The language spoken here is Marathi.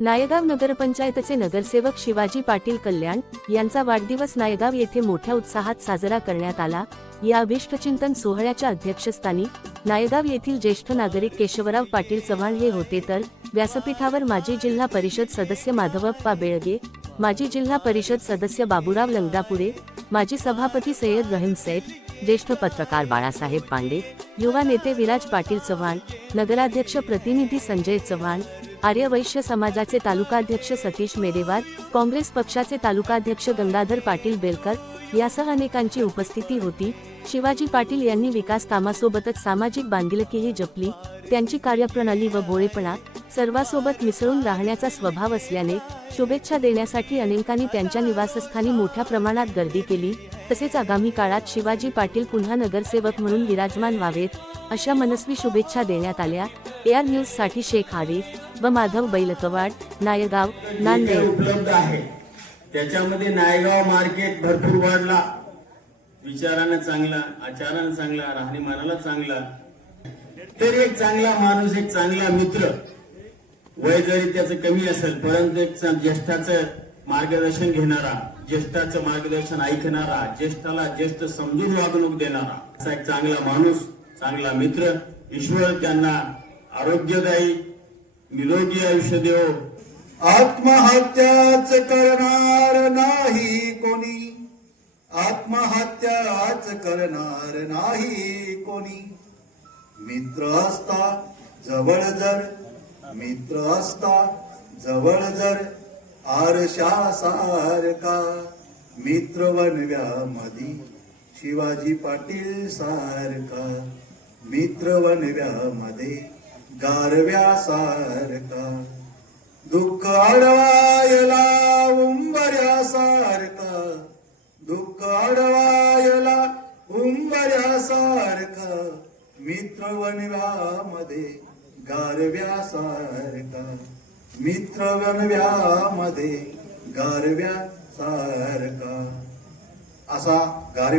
नायगाव नगरपंचायतचे नगरसेवक शिवाजी पाटील कल्याण यांचा वाढदिवस नायगाव येथे मोठ्या उत्साहात साजरा करण्यात आला। या अभिष्टचिंतन सोहळ्याच्या अध्यक्षस्थानी नायगाव येथील ज्येष्ठ नागरिक केशवराव पाटील चव्हाण हे होते, तर व्यासपीठावर माजी जिल्हा परिषद सदस्य माधवप्पा बेळगे, माजी जिल्हा परिषद सदस्य बाबूराव लंगदापुरे, माजी सभापती सय्यद रहीम सेठ, ज्येष्ठ पत्रकार बाळासाहेब पांडे, युवा नेते विराज पाटील चव्हाण, नगराध्यक्ष प्रतिनिधी संजय चव्हाण, आर्य वैश्य समाजाचे तालुकाध्यक्ष सतीश मेडेवार, काँग्रेस पक्षाचे तालुकाध्यक्ष गंगाधर पाटील बेलकर यासह अनेकांची उपस्थिती होती। शिवाजी पाटील यांनी विकास कामासोबतच सामाजिक बांधिलकीही जपली। त्यांची कार्यप्रणाली व भोळेपणा, सर्वांसोबत मिसळून राहण्याचा स्वभाव असल्याने शुभेच्छा देण्यासाठी अनेकांनी त्यांच्या निवासस्थानी मोठ्या प्रमाणात गर्दी केली। तसेच आगामी काळात शिवाजी पाटील पुन्हा नगरसेवक म्हणून विराजमान व्हावेत अशा मनस्वी शुभेच्छा देण्यात आल्या। एआर न्यूज साठी शेख आरिफ व माधव बैलकवाड, नायगाव, नांदेड। उपलब्ध आहे त्याच्यामध्ये नायगाव मार्केट भरपूर वाढला, विचारानं चांगला, आचारानं चांगला, राहणीमानाला चांगला, तर एक चांगला माणूस, एक चांगला मित्र, वय जरी त्याचं कमी असेल परंतु एक ज्येष्ठाचं मार्गदर्शन घेणारा, ज्येष्ठाचं मार्गदर्शन ऐकणारा, ज्येष्ठाला ज्येष्ठ समजून वागणूक देणारा असा एक चांगला माणूस, चांगला मित्र, ईश्वर त्यांना आरोग्यदायी निरोगी आयुष्य देव। आत्महत्याच करणार नाही कोणी, आत्महत्याच करणार नाही कोणी। मित्र असता जवळ जर, मित्र असता जवळ जर, आरशा सारखा मित्र वनव्यामधी शिवाजी पाटील सारखा, मित्र वनव्यामध्ये गारव्या सारखा, दुःख अडवायला उंबऱ्यासारखा, दुःख अडवायला उंबऱ्यासारखा, मित्र वनव्यामध्ये गारव्या सारखा, मित्र वनव्यामध्ये गारव्या सारखा। असा गारव्या